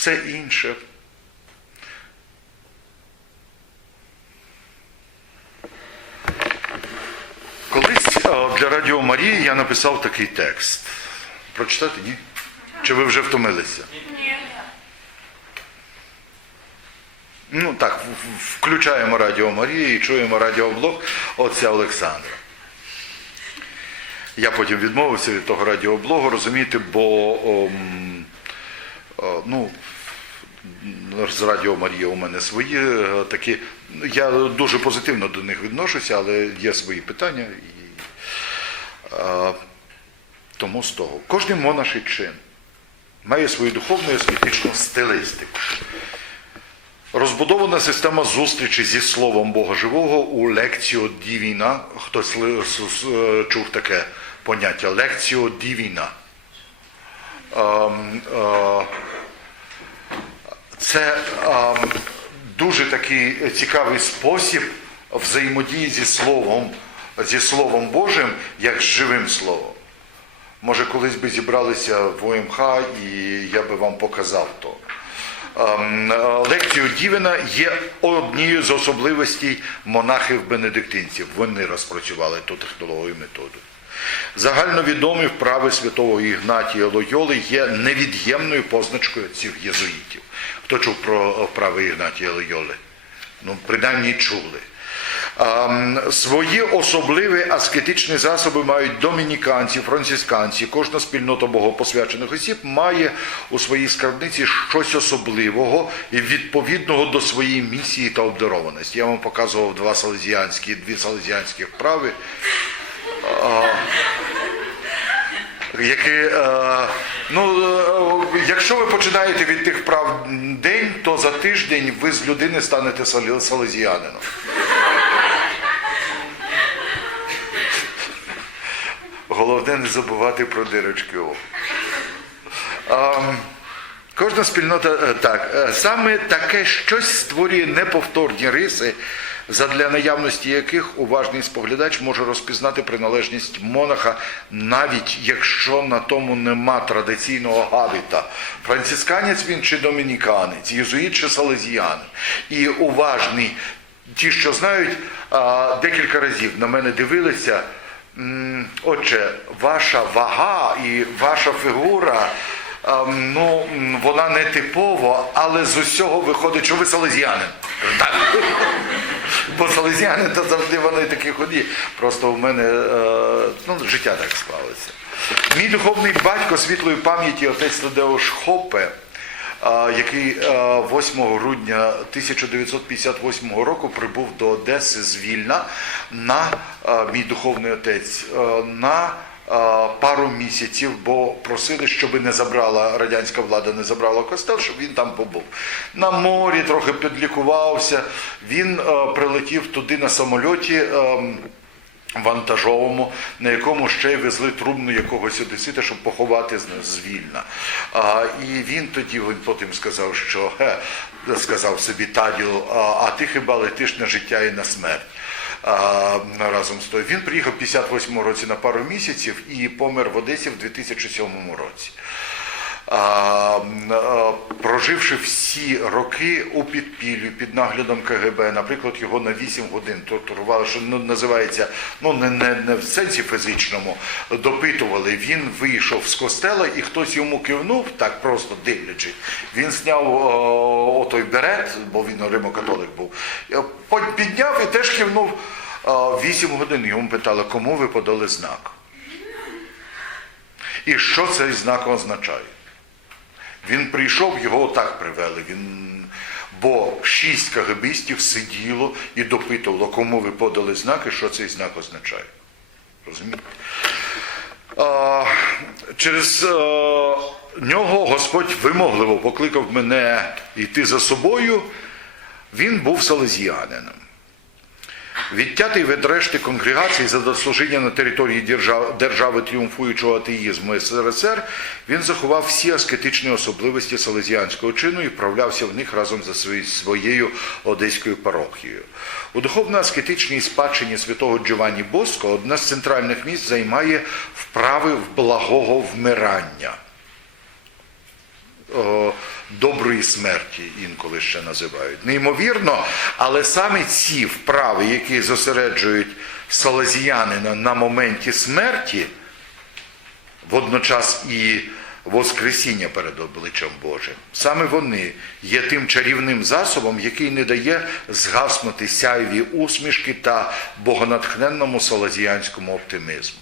все інше. Колись е, для Радіо Марії я написав такий текст. Прочитати ні? Чи ви вже втомилися? Ні. Ну так, включаємо Радіо Марії і чуємо радіоблог отця Олександра. Я потім відмовився від того радіоблогу, розумієте, бо ом, ну, з Радіо Марія у мене свої е, такі. Я дуже позитивно до них відношуся, але є свої питання. І, е, тому з того. Кожний монаший чин має свою духовну і естетичну стилистику. Розбудована система зустрічі зі Словом Бога Живого у лекціо Дівіна. Хтось е, чув таке поняття лекціо Дівіна. Ем, е, Це ем, дуже такий цікавий спосіб взаємодії зі Словом, зі Словом Божим, як з живим Словом. Може, колись би зібралися в ОМХ і я би вам показав то. Ем, Лекцію Дівина є однією з особливостей монахів-бенедиктинців. Вони розпрацювали ту технологію методу. Загальновідомі вправи святого Ігнатія Лойоли є невід'ємною позначкою цих єзуїтів. Хто чув про вправи Ігнатія Лойоли? Ну, принаймні чули. Свої особливі аскетичні засоби мають домініканці, францисканці. Кожна спільнота богопосвячених осіб має у своїй скарбниці щось особливого і відповідного до своєї місії та обдарованості. Я вам показував два салезіанські, дві салезіанські вправи. Які, е, ну, е, якщо ви починаєте від тих прав день, то за тиждень ви з людини станете сал- салезіанином. Головне не забувати про дирочки Кожна спільнота е, так. е, Саме таке щось створює неповторні риси, задля наявності яких уважний споглядач може розпізнати приналежність монаха, навіть якщо на тому нема традиційного габіта. Францисканець він чи домініканець, єзуїт чи салезіянин. І уважний, ті, що знають, декілька разів на мене дивилися. Отже, ваша вага і ваша фігура. Ну, вона не типова, але з усього виходить, що ви салезіянин. Так. Бо салезіяни то завжди вони такі ході. Просто в мене е, ну, життя так склалося. Мій духовний батько світлої пам'яті отець Ледеош Хопе, е, який е, 8 грудня 1958 року прибув до Одеси з Вільна на е, мій духовний отець е, на е, пару місяців, бо просили, щоб не забрала радянська влада, не забрала костел, щоб він там побув. На морі трохи підлікувався. Він е, прилетів туди на самольоті. ем, Вантажовому, на якому ще й везли трубну якогось одесита, щоб поховати з з А, і він тоді він потім сказав, що «Ге», сказав собі Тадіо, а, а ти хіба летиш на життя і на смерть. Разом з тою. Він приїхав в 58-му році на пару місяців і помер в Одесі в 2007 році. Проживши всі роки у підпіллю під наглядом КГБ, наприклад, його на 8 годин тортурували, що ну, називається, ну не, не, не в сенсі фізичному, допитували. Він вийшов з костела і хтось йому кивнув, так просто дивлячись. Він зняв о, отой берет, бо він римокатолик був, е, підняв і теж кивнув. 8 годин йому питали, кому ви подали знак. І що цей знак означає? Він прийшов, його так привели. Він... Бо шість кагебістів сиділо і допитувало, кому ви подали знак і що цей знак означає. Розумієте? А, через а, нього Господь вимогливо покликав мене йти за собою. Він був салезіянином. Відтятий від решти конгрегації за дослужіння на території держави, тріумфуючого атеїзму СРСР, він заховав всі аскетичні особливості салезіанського чину і вправлявся в них разом за своєю одеською парохією. У духовно-аскетичній спадщині святого Джованні Боско одне з центральних місць займає вправи в благого вмирання. Доброї смерті, інколи ще називають. Неймовірно, але саме ці вправи, які зосереджують салезіянина на моменті смерті, водночас і Воскресіння перед обличчям Божим. Саме вони є тим чарівним засобом, який не дає згаснути сяйві усмішки та богонатхненному салезіянському оптимізму.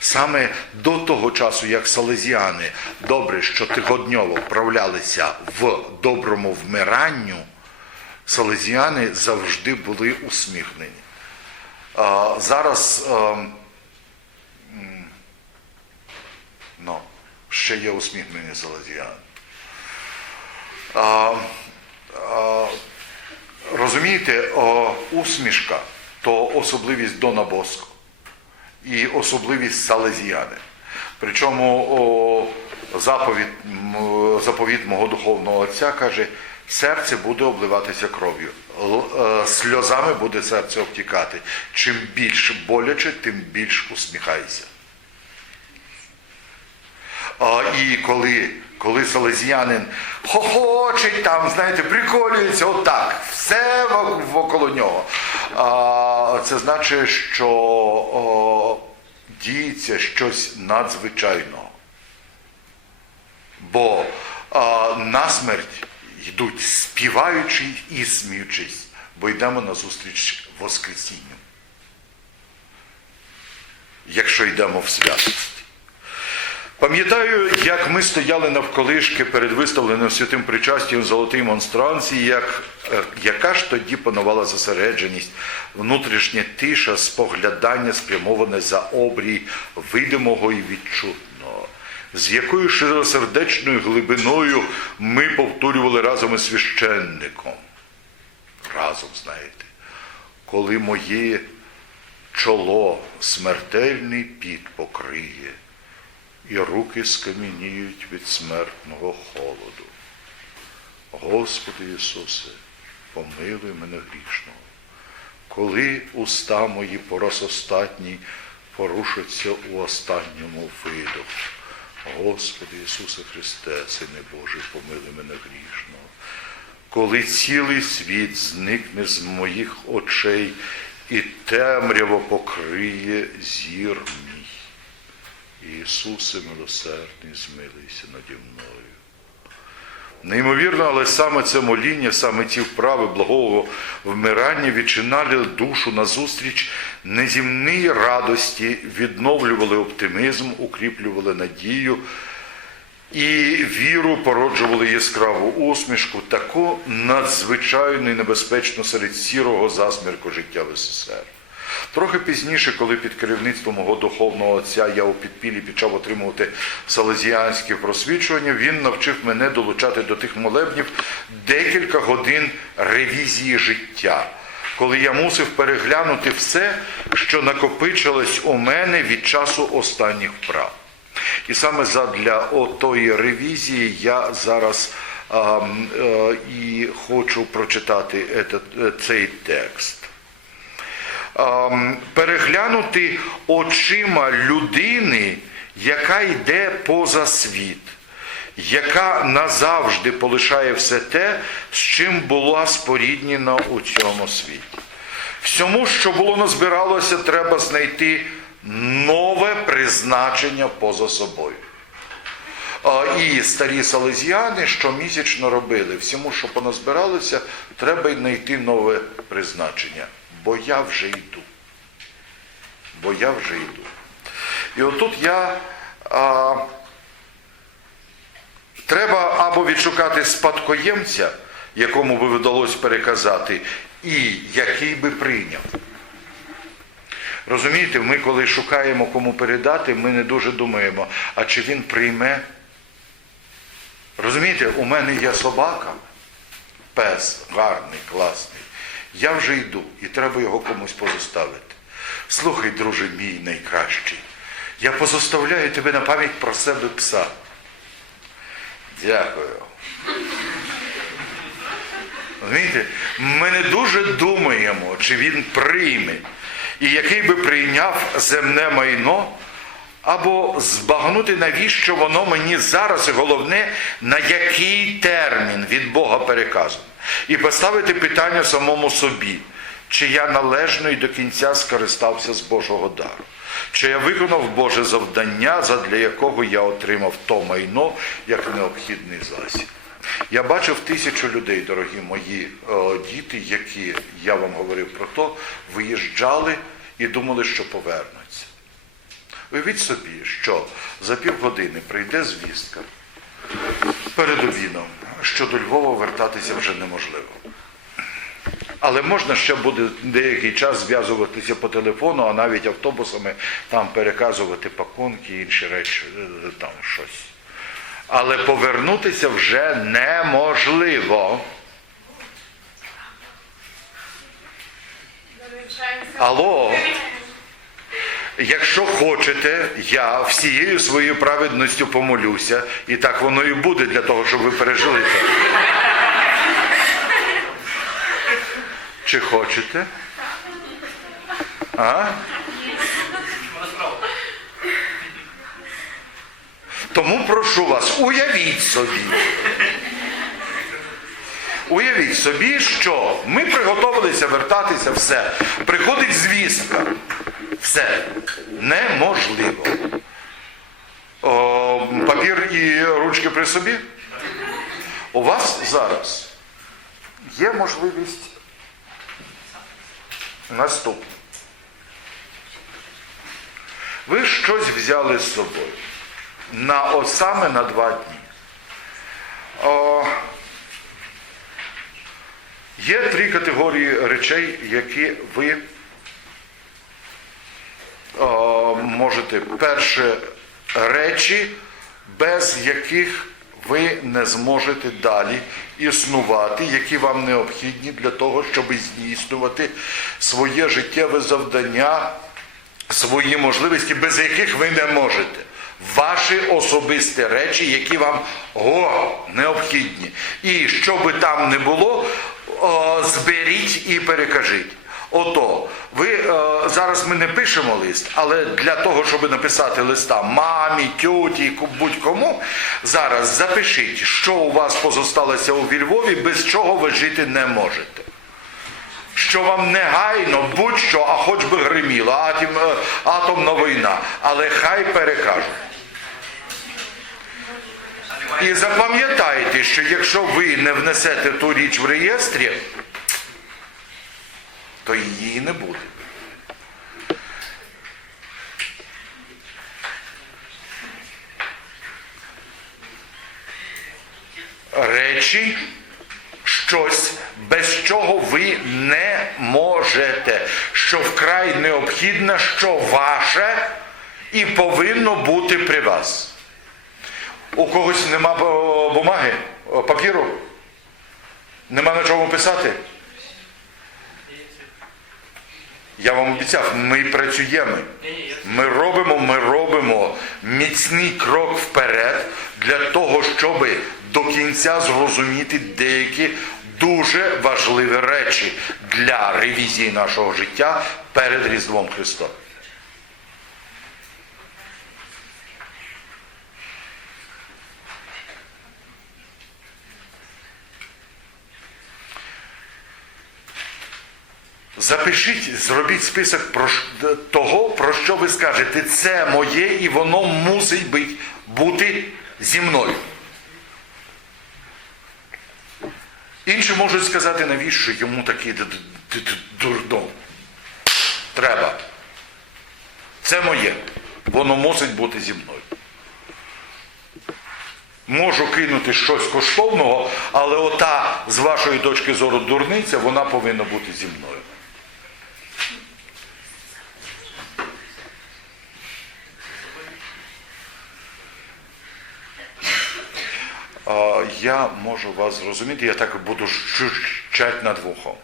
Саме до того часу, як салезіани добре щотижнево вправлялися в доброму вмиранню, салезіани завжди були усміхнені. А, зараз ем, Ну, ще є усміхнені Салазіяни. А, а, розумієте, о, усмішка то особливість Дона Боско і особливість Салезіяни. Причому о, заповідь, м, мого духовного отця каже, серце буде обливатися кров'ю, е, сльозами буде серце обтікати. Чим більш боляче, тим більш усміхайся. А, і коли, коли салезіянин хохочить там, знаєте, приколюється, отак, все в- воколо нього. А, це значить, що діється щось надзвичайного. Бо а, насмерть йдуть співаючи і сміючись, бо йдемо на зустріч Воскресінню. Якщо йдемо в святості. Пам'ятаю, як ми стояли навколишки перед виставленим святим причастям в золотій монстранції, як, е, яка ж тоді панувала зосередженість, внутрішня тиша, споглядання спрямоване за обрій видимого і відчутного. З якою широсердечною глибиною ми повторювали разом із священником. Разом, знаєте, коли моє чоло смертельний піт покриє і руки скам'яніють від смертного холоду. Господи Ісусе, помилуй мене грішного. Коли уста мої пораз остатній порушаться у останньому виду. Господи Ісусе Христе, Сине Божий, помилуй мене грішного. Коли цілий світ зникне з моїх очей і темряво покриє зір мій. Ісусе милосердний, змилуйся наді мною. Неймовірно, але саме це моління, саме ці вправи благого вмирання відчинали душу назустріч неземній радості, відновлювали оптимізм, укріплювали надію і віру породжували яскраву усмішку, таку надзвичайну і небезпечну серед сірого засмірку життя в СССР. Трохи пізніше, коли під керівництвом мого духовного отця я у підпіллі почав отримувати салезіанське просвічування, він навчив мене долучати до тих молебнів декілька годин ревізії життя, коли я мусив переглянути все, що накопичилось у мене від часу останніх вправ. І саме задля отої ревізії я зараз а, м, е, і хочу прочитати этот- е, цей текст переглянути очима людини, яка йде поза світ, яка назавжди полишає все те, з чим була споріднена у цьому світі. Всьому, що було назбиралося, треба знайти нове призначення поза собою. І старі салезіяни щомісячно робили всьому, що поназбиралося, треба знайти нове призначення. Бо я вже йду. Бо я вже йду. І отут я а, треба або відшукати спадкоємця, якому би вдалося переказати, і який би прийняв. Розумієте, ми коли шукаємо кому передати, ми не дуже думаємо, а чи він прийме. Розумієте, у мене є собака, пес гарний, класний. Я вже йду і треба його комусь позоставити. Слухай, друже мій найкращий, я позоставляю тебе на пам'ять про себе пса. Дякую. Розумієте, ми не дуже думаємо, чи він прийме. І який би прийняв земне майно, або збагнути, навіщо воно мені зараз, і головне, на який термін від Бога переказано. І поставити питання самому собі, чи я належно і до кінця скористався з Божого дару. Чи я виконав Боже завдання, задля якого я отримав то майно як необхідний засіб? Я бачив тисячу людей, дорогі мої е, діти, які, я вам говорив про то, виїжджали і думали, що повернуться. Уявіть собі, що за півгодини прийде звістка перед обідом, що до Львова вертатися вже неможливо. Але можна ще буде деякий час зв'язуватися по телефону, а навіть автобусами там переказувати пакунки, інші речі, е, там щось. Але повернутися вже неможливо. Алло. Якщо хочете, я всією своєю праведністю помолюся, і так воно і буде для того, щоб ви пережили це. Чи хочете? А? Тому прошу вас, уявіть собі. Уявіть собі, що ми приготувалися вертатися, все. Приходить звістка. Все. Неможливо. О, папір і ручки при собі? У вас зараз є можливість наступне. Ви щось взяли з собою на от саме на два дні. О, є три категорії речей, які ви о, можете. Перше речі, без яких ви не зможете далі існувати, які вам необхідні для того, щоб здійснювати своє життєве завдання, свої можливості, без яких ви не можете. Ваші особисті речі, які вам о, необхідні. І що би там не було, о, зберіть і перекажіть. Ото, ви е, зараз ми не пишемо лист, але для того, щоб написати листа мамі, тьоті, будь-кому, зараз запишіть, що у вас позосталося у Львові, без чого ви жити не можете. Що вам негайно будь-що, а хоч би гриміло, атом, е, атомна війна, але хай перекажуть. І запам'ятайте, що якщо ви не внесете ту річ в реєстрі, то її не буде. Речі, щось, без чого ви не можете, що вкрай необхідне, що ваше і повинно бути при вас. У когось нема бумаги, папіру? Нема на чому писати? Я вам обіцяв, ми працюємо. Ми робимо, ми робимо міцний крок вперед для того, щоб до кінця зрозуміти деякі дуже важливі речі для ревізії нашого життя перед Різдвом Христом. Запишіть, зробіть список про того, про що ви скажете. Це моє і воно мусить бить- бути зі мною. Інші можуть сказати, навіщо йому такий дурдом. Треба. Це моє. Воно мусить бути зі мною. Можу кинути щось коштовного, але ота, з вашої точки зору, дурниця, вона повинна бути зі мною. А, Я можу вас зрозуміти, я так буду щучать над вухом.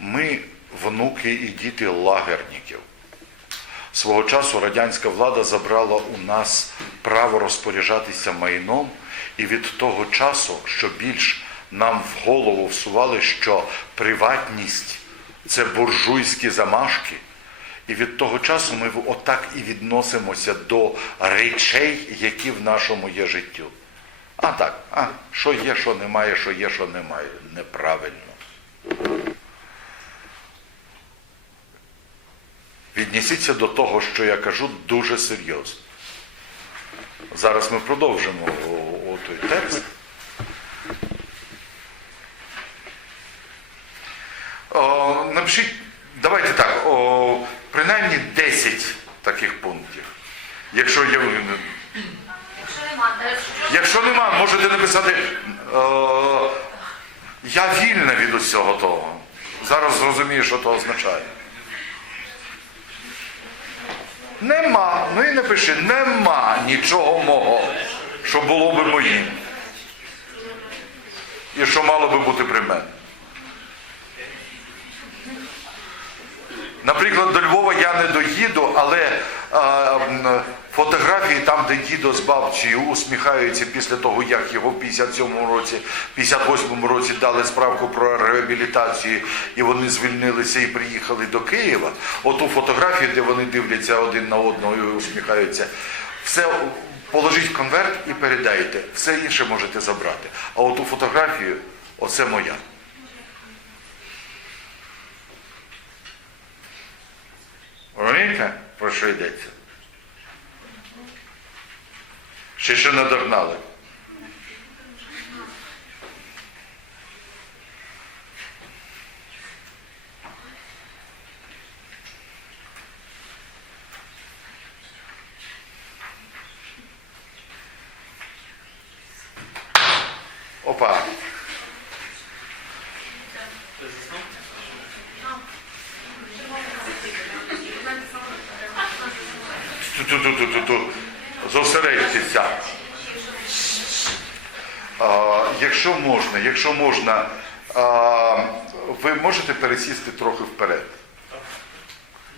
Ми внуки і діти лагерників. Свого часу радянська влада забрала у нас право розпоряджатися майном, і від того часу, що більш нам в голову всували, що приватність це буржуйські замашки, І від того часу ми отак і відносимося до речей, які в нашому є життю. А так, а що є, що немає, що є, що немає. Неправильно. Віднісіться до того, що я кажу, дуже серйозно. Зараз ми продовжимо той текст. О, напишіть, давайте так, о, принаймні 10 таких пунктів. Якщо є. Якщо нема, можете написати. Е, я вільна від усього того. Зараз зрозумію, що то означає. Нема. Ну і напиши, нема нічого мого, що було би моїм. І що мало би бути при мене. Наприклад, до Львова я не доїду, але м, фотографії там, де дідо з бабцею усміхаються після того, як його в 57-му році, 58-му році дали справку про реабілітацію, і вони звільнилися і приїхали до Києва. Оту фотографію, де вони дивляться один на одного і усміхаються, все положіть конверт і передайте. Все інше можете забрати. А оту фотографію, оце моя. Розумієте, про що йдеться? Ще що не догнали. Опа. Ту-ту-ту-ту-ту. Зосередьтеся. А, якщо можна, якщо можна, ви можете пересісти трохи вперед?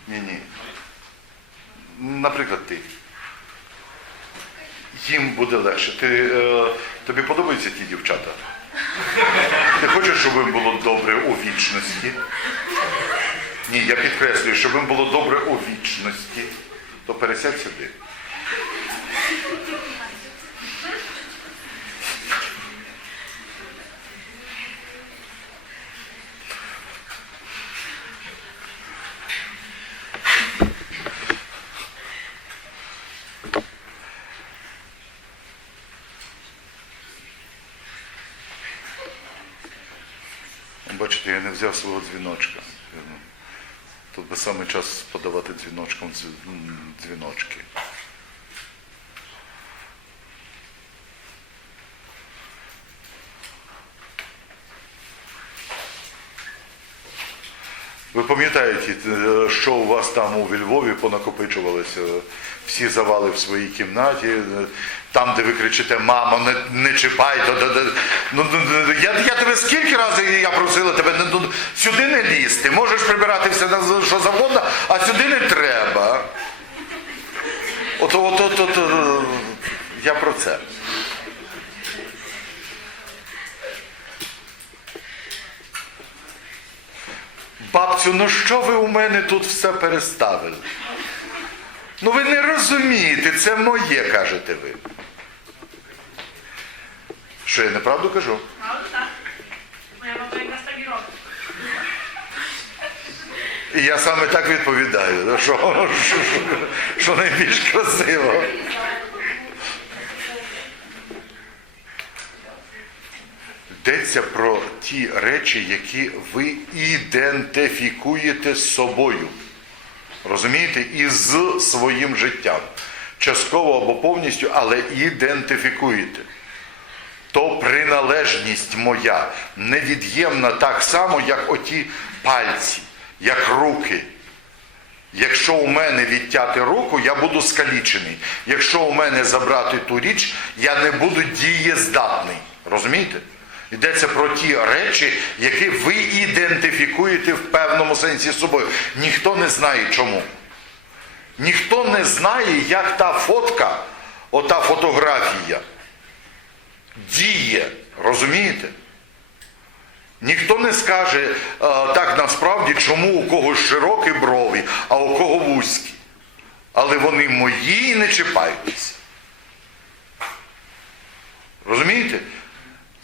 Ні, ні. Наприклад, ти. Їм буде легше. Ти, е, тобі подобаються ті дівчата? Ти хочеш, щоб їм було добре у вічності? Ні, я підкреслюю, щоб їм було добре у вічності, то пересядь сюди. Бачите, я не взяв свого дзвіночка. Тут би саме час подавати дзвіночком дзвіночки. Ви пам'ятаєте, е, що у вас там у Львові понакопичувалося? Всі завали в своїй кімнаті, е, там, де ви кричите, мамо, не, не чіпай, то, то, то». Ну, ну, ну, я, я тебе скільки разів я просила тебе ну, ну, сюди не лізти, можеш прибирати все на- що завгодно, а сюди не треба. От, от, от, от, е, я про це. Бабцю, ну що ви у мене тут все переставили? Ну ви не розумієте, це моє, кажете ви. Що я неправду кажу? І я саме так відповідаю, що, що, що найбільш красиво. Йдеться про ті речі, які ви ідентифікуєте з собою. Розумієте? І з своїм життям. Частково або повністю, але ідентифікуєте. То приналежність моя невід'ємна так само, як оті пальці, як руки. Якщо у мене відтяти руку, я буду скалічений. Якщо у мене забрати ту річ, я не буду дієздатний. Розумієте? Йдеться про ті речі, які ви ідентифікуєте в певному сенсі з собою. Ніхто не знає чому. Ніхто не знає, як та фотка, ота фотографія діє. Розумієте? Ніхто не скаже е, так насправді, чому у когось широкі брові, а у кого вузькі. Але вони мої і не чіпайтеся. Розумієте?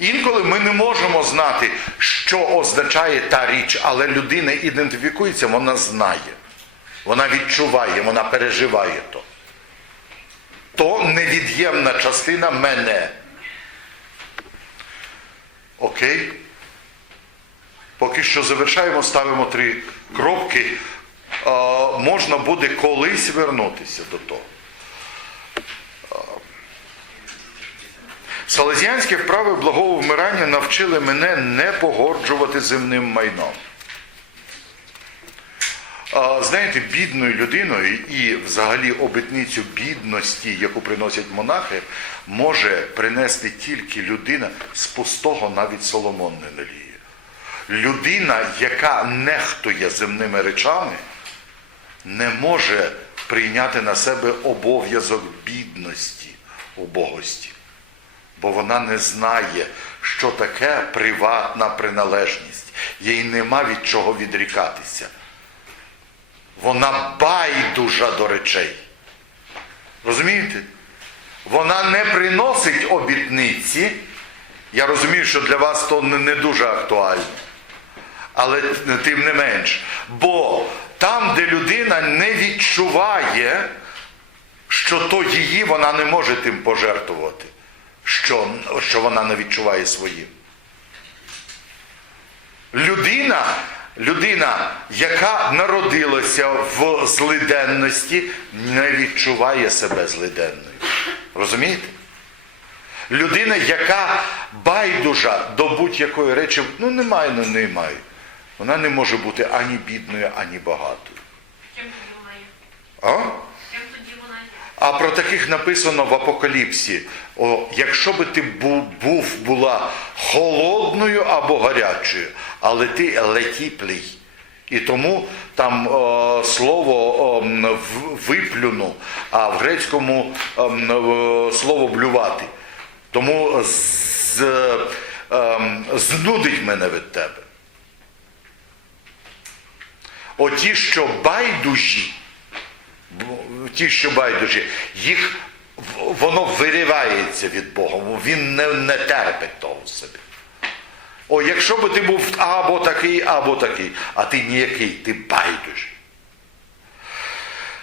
Інколи ми не можемо знати, що означає та річ, але людина ідентифікується, вона знає. Вона відчуває, вона переживає то. То невід'ємна частина мене. Окей? Поки що завершаємо, ставимо три кропки. Можна буде колись вернутися до того. Салезіанські вправи благого вмирання навчили мене не погоджувати земним майном. Знаєте, бідною людиною і взагалі обітницю бідності, яку приносять монахи, може принести тільки людина з пустого навіть Соломон не наліє. Людина, яка нехтує земними речами, не може прийняти на себе обов'язок бідності, убогості. Бо вона не знає, що таке приватна приналежність. Їй нема від чого відрікатися. Вона байдужа до речей. Розумієте? Вона не приносить обітниці. Я розумію, що для вас то не дуже актуально. Але тим не менш. Бо там, де людина не відчуває, що то її вона не може тим пожертвувати, що, що вона не відчуває своїм. Людина, людина, яка народилася в злиденності, не відчуває себе злиденною. Розумієте? Людина, яка байдужа до будь-якої речі, ну немає, ну немає. Вона не може бути ані бідною, ані багатою. Ким тоді вона є? А? Ким тоді вона є? А про таких написано в Апокаліпсі. О, якщо би ти був, був була холодною або гарячою, але ти летіплий. І тому там о, слово о, виплюну, а в грецькому о, слово блювати. Тому з, ем, знудить мене від тебе. Оті, що байдужі, ті, що байдужі, їх воно виривається від Бога, він не, не терпить того в собі. О, якщо би ти був або такий, або такий, а ти ніякий, ти байдужий.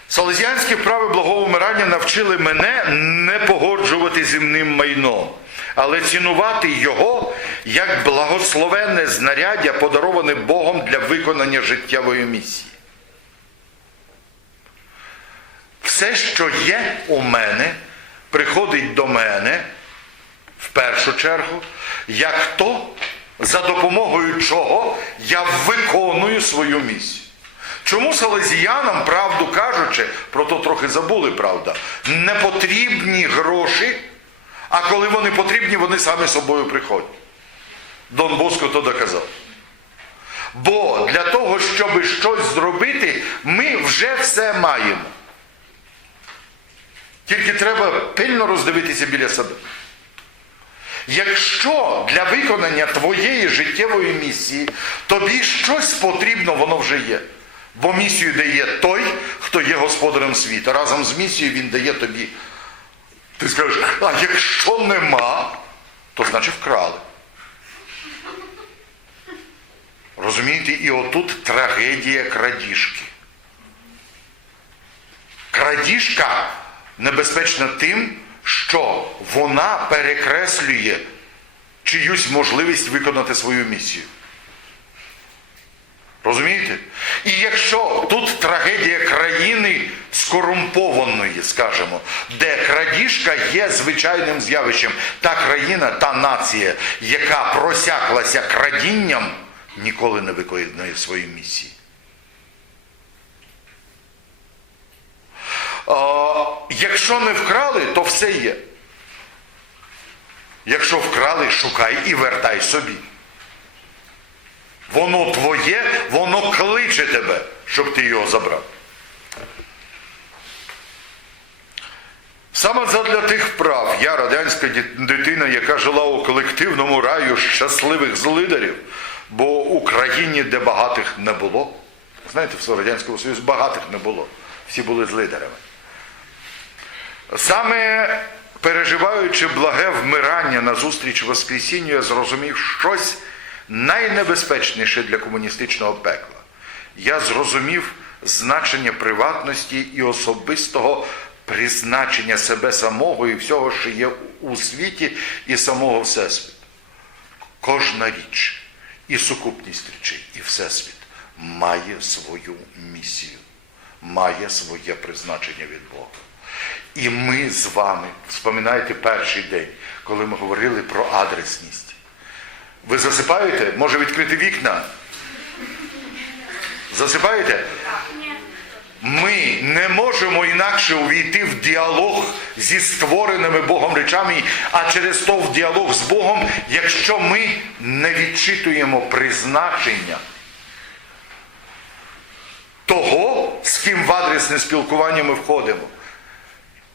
Салезіанські вправи благого вмирання навчили мене не погоджувати земним майном, але цінувати його як благословенне знаряддя, подароване Богом для виконання життєвої місії. Все, що є у мене, приходить до мене в першу чергу, як то, за допомогою чого я виконую свою місію. Чому салезіянам, правду кажучи, про то трохи забули, правда, не потрібні гроші, а коли вони потрібні, вони самі собою приходять. Дон Боско то доказав. Бо для того, щоб щось зробити, ми вже все маємо. Тільки треба пильно роздивитися біля себе. Якщо для виконання твоєї життєвої місії тобі щось потрібно, воно вже є. Бо місію дає той, хто є господарем світу. Разом з місією він дає тобі. Ти скажеш, а якщо нема, то значить вкрали. Розумієте, і отут трагедія крадіжки. Крадіжка небезпечна тим, що вона перекреслює чиюсь можливість виконати свою місію. Розумієте? І якщо тут трагедія країни скорумпованої, скажімо, де крадіжка є звичайним з'явищем, та країна, та нація, яка просяклася крадінням, ніколи не виконує свої місії. Якщо не вкрали, то все є. Якщо вкрали, шукай і вертай собі. Воно твоє, воно кличе тебе, щоб ти його забрав. Саме задля тих вправ я, радянська дитина, яка жила у колективному раю щасливих злидарів, бо в Україні, де багатих не було, знаєте, в Радянському Союзі багатих не було, всі були злидарями. Саме переживаючи благе вмирання на зустріч Воскресінню, я зрозумів щось найнебезпечніше для комуністичного пекла. Я зрозумів значення приватності і особистого призначення себе самого і всього, що є у світі, і самого Всесвіту. Кожна річ і сукупність речей, і Всесвіт має свою місію, має своє призначення від Бога. І ми з вами, вспоминайте перший день, коли ми говорили про адресність. Ви засипаєте? Може відкрити вікна? Засипаєте? Ми не можемо інакше увійти в діалог зі створеними Богом речами, а через то в діалог з Богом, якщо ми не відчитуємо призначення того, з ким в адресне спілкування ми входимо.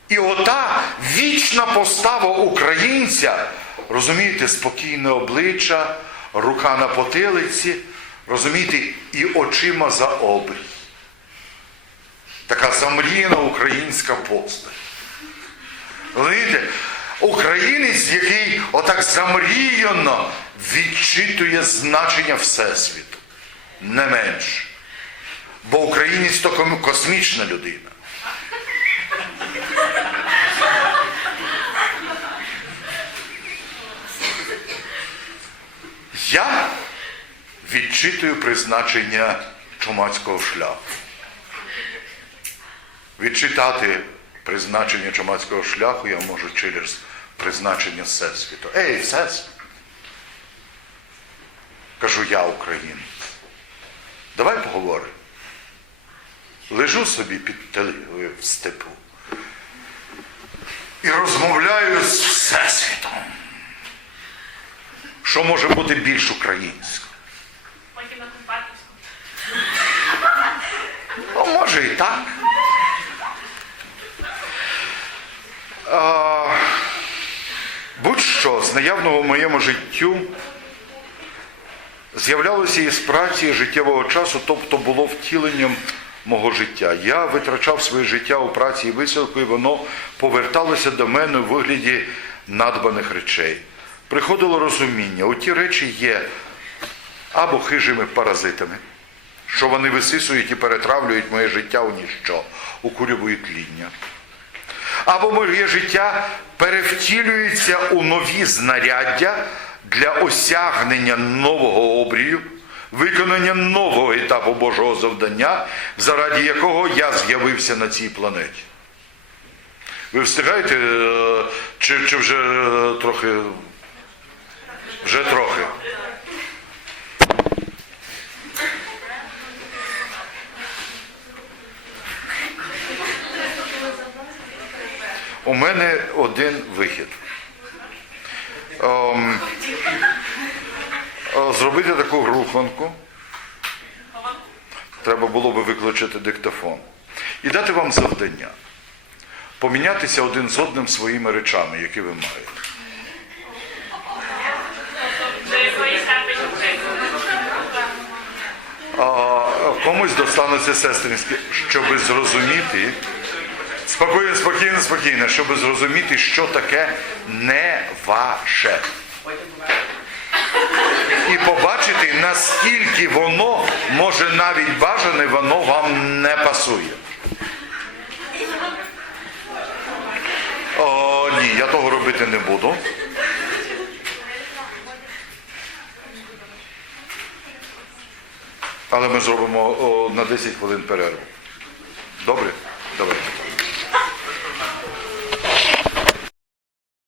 І ота вічна постава українця, розумієте, спокійне обличчя, рука на потилиці, розумієте, і очима за обрій. Така замріяна українська постать. Розумієте, українець, який отак замріяно відчитує значення Всесвіту, не менше. Бо українець то космічна людина. Я відчитую призначення чумацького шляху. Відчитати призначення чумацького шляху я можу через призначення Всесвіту. Ей, Всесвіт! Кажу я, українець. Давай поговоримо. Лежу собі під теливою в степу і розмовляю з Всесвітом. Що може бути більш українською? Потім на Купатівську. Ну, може і так. А, будь-що з наявного в моєму життю з'являлося із праці життєвого часу, тобто було втіленням мого життя. Я витрачав своє життя у праці і висілку, і воно поверталося до мене у вигляді надбаних речей. Приходило розуміння, у ті речі є або хижими паразитами, що вони висисують і перетравлюють моє життя у ніщо, укурюють тління. Або моє життя перевтілюється у нові знаряддя для осягнення нового обрію, виконання нового етапу Божого завдання, заради якого я з'явився на цій планеті. Ви встигаєте, е, чи, чи вже е, трохи? Вже трохи. У мене один вихід. Ем, е, зробити таку руханку. Треба було би виключити диктофон. І дати вам завдання. Помінятися один з одним своїми речами, які ви маєте. До якої степені вже? А комусь достануться сестринські, щоб зрозуміти, спокійно, спокійно, спокійно, щоб зрозуміти, що таке не ваше. І побачити, наскільки воно, може навіть бажане, воно вам не пасує. О, ні, я того робити не буду. Але ми зробимо на 10 хвилин перерву. Добре? Давайте.